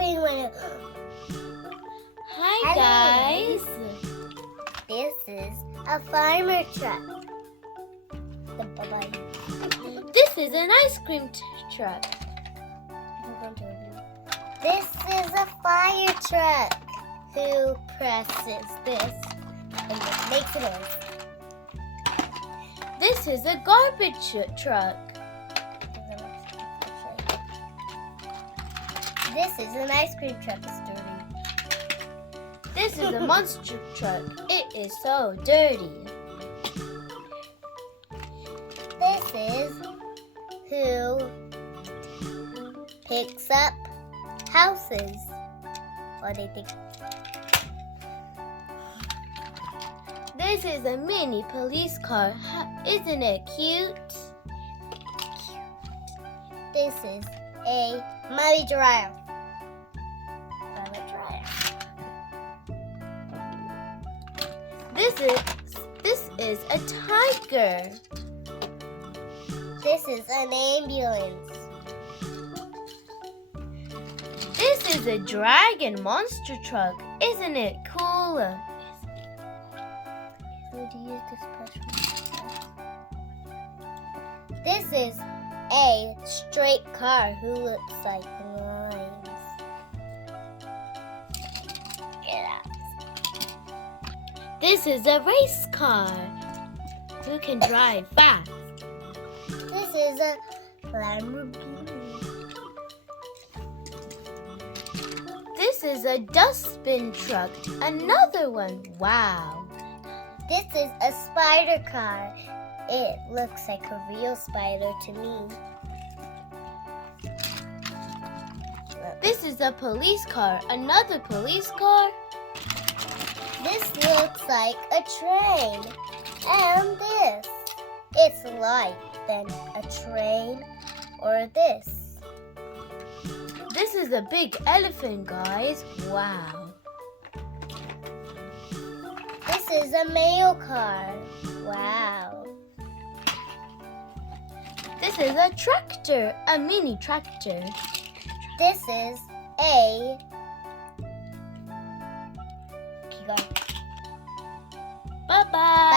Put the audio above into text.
opening window. Hi guys. This is a farmer truck. Bye-bye. This is an ice cream truck. This is a fire truck. Who presses this and it makes a noise? This is a garbage truck. This is an ice cream truck story. This is a monster truck. It is so dirty. This is who picks up houses. What do you think? This is a mini police car. Isn't it cute? This is a muddy dryer. This is a tiger. This is an ambulance. This is a dragon monster truck. Isn't it cool? Would you use this brush? This is a straight car who looks like lines. Get out. This is a race car who can drive fast. This is a Lamborghini. This is a dustbin truck. Another one. Wow. This is a spider car. It looks like a real spider to me. This is a police car. Another police car. This looks like a train. And this. It's like than a train or this. This is a big elephant, guys. Wow. This is a mail car. Wow. This is a tractor, a mini tractor. This is a... Keep going. Bye-bye.